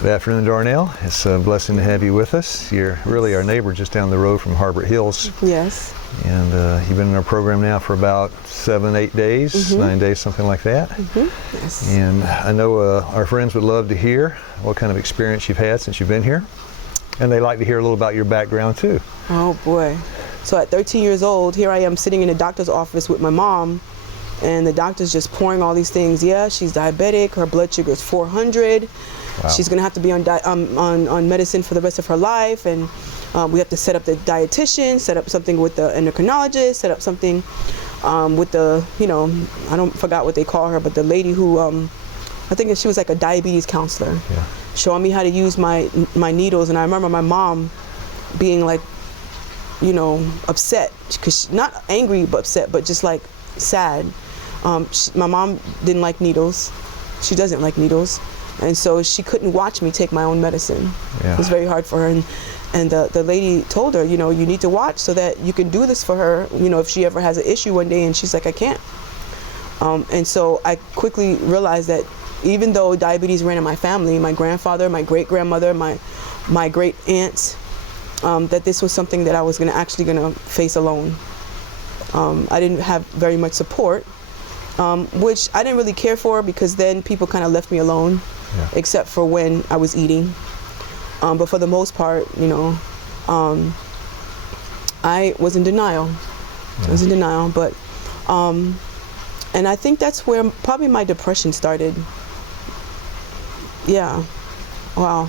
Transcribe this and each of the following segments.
Good afternoon, Darnell. It's a blessing to have you with us. You're really our neighbor just down the road from Harbor Hills. Yes. And you've been in our program now for about 7-8 days, 9 days, something like that. Yes. And I know our friends would love to hear what kind of experience you've had since you've been here. And they like to hear a little about your background too. Oh boy. So at 13 years old, here I am sitting in a doctor's office with my mom, and the doctor's just pouring all these things. Yeah, she's diabetic. Her blood sugar is 400. Wow. She's going to have to be on medicine for the rest of her life, and we have to set up the dietitian, set up something with the endocrinologist, set up something with the, I forgot what they call her, but the lady who, I think she was like a diabetes counselor, showing me how to use my needles. And I remember my mom being like, upset, because not angry but upset, but just like sad. My mom didn't like needles. She doesn't like needles. And so she couldn't watch me take my own medicine. Yeah. It was very hard for her. And the lady told her, you need to watch so that you can do this for her, if she ever has an issue one day. And she's like, I can't. And so I quickly realized that even though diabetes ran in my family, my grandfather, my great-grandmother, my great aunts, that this was something that I was actually gonna face alone. I didn't have very much support, which I didn't really care for, because then people kind of left me alone. Except for when I was eating. But for the most part, I was in denial. I was in denial, but, and I think that's where probably my depression started. Yeah, wow.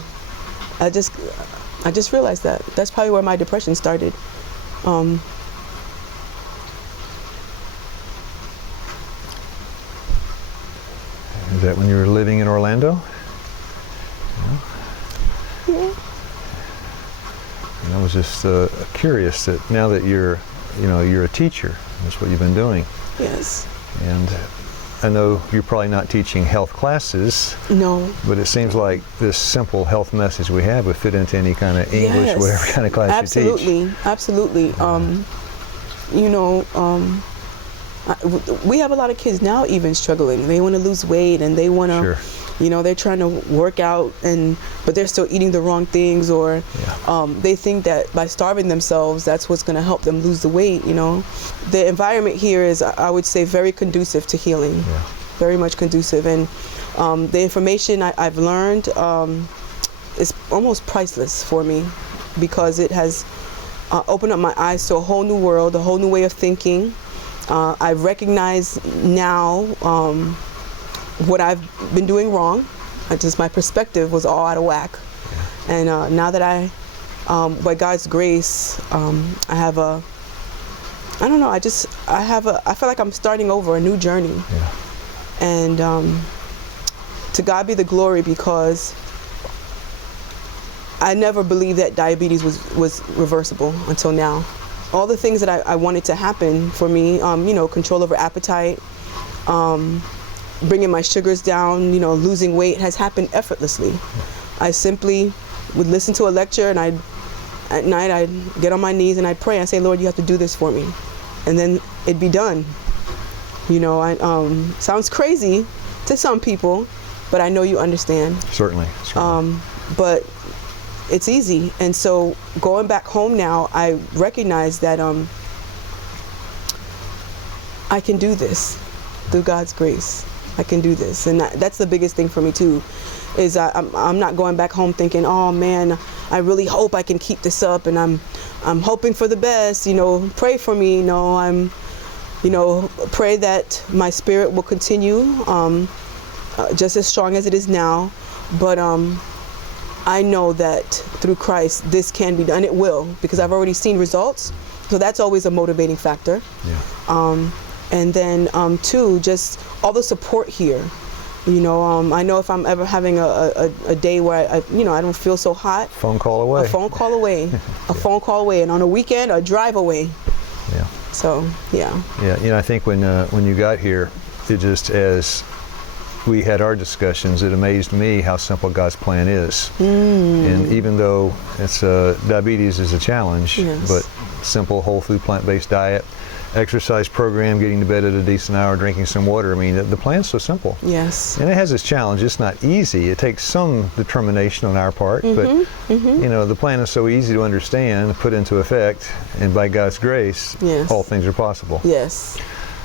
I just realized that. That's probably where my depression started. Is that when you were living in Orlando? Yeah. And I was just curious that now that you're a teacher, that's what you've been doing. Yes. And I know you're probably not teaching health classes. No. But it seems like this simple health message we have would fit into any kind of English, Yes. whatever kind of class you teach. Absolutely. We have a lot of kids now even struggling. They want to lose weight, and they want to, they're trying to work out, but they're still eating the wrong things, or they think that by starving themselves, that's what's going to help them lose the weight. The environment here is, I would say, very conducive to healing, very much conducive, and the information I've learned is almost priceless for me, because it has opened up my eyes to a whole new world, a whole new way of thinking. I recognize now what I've been doing wrong. Just my perspective was all out of whack. And now that I, by God's grace, I have I feel like I'm starting over a new journey. And to God be the glory, because I never believed that diabetes was reversible until now. All the things that I wanted to happen for me, control over appetite, bringing my sugars down, losing weight, has happened effortlessly. I simply would listen to a lecture, and at night I'd get on my knees and I'd pray and say, Lord, you have to do this for me. And then it'd be done. Sounds crazy to some people, but I know you understand. Certainly. But it's easy. And so going back home now, I recognize that I can do this through God's grace. I can do this. And that's the biggest thing for me too, is I'm not going back home thinking, oh man, I really hope I can keep this up, and I'm hoping for the best, pray for me. No, I'm, pray that my spirit will continue just as strong as it is now. But I know that through Christ, this can be done. It will, because I've already seen results. So that's always a motivating factor. And then, too, just all the support here. I know if I'm ever having a day where I don't feel so hot. Phone call away. A phone call away. A phone call away. And on a weekend, a drive away. So, yeah. I think when you got here, it just, as we had our discussions, it amazed me how simple God's plan is. And even though diabetes is a challenge, but simple whole food plant-based diet, exercise program, getting to bed at a decent hour, drinking some water. I mean, the plan's so simple. Yes. And it has its challenge. It's not easy. It takes some determination on our part, but you know, the plan is so easy to understand, put into effect, and by God's grace, Yes. all things are possible. Yes.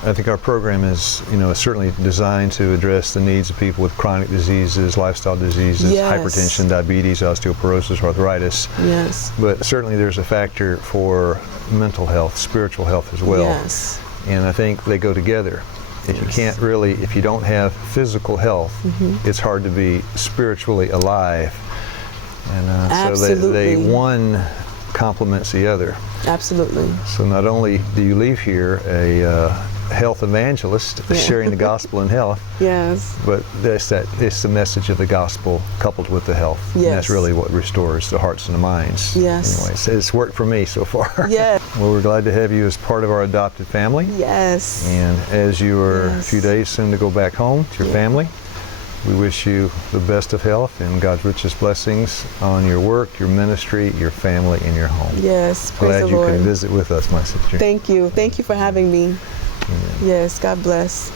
I think our program is, you know, certainly designed to address the needs of people with chronic diseases, lifestyle diseases, Yes. hypertension, diabetes, osteoporosis, arthritis. Yes. But certainly there's a factor for mental health, spiritual health as well. Yes. And I think they go together. If you can't really, if you don't have physical health, it's hard to be spiritually alive. And so they one complements the other. Absolutely. So not only do you leave here a health evangelist sharing the gospel in health, Yes. but it's the message of the gospel coupled with the health. Yes. And that's really what restores the hearts and the minds. Yes. Anyways, it's worked for me so far. Yes. Well, we're glad to have you as part of our adopted family. Yes. And as you are Yes. a few days soon to go back home to your family, we wish you the best of health and God's richest blessings on your work, your ministry, your family, and your home. Yes. Praise Glad the you Lord. could visit with us, my sister. Thank you. Thank you for having me. Amen. Yes. God bless.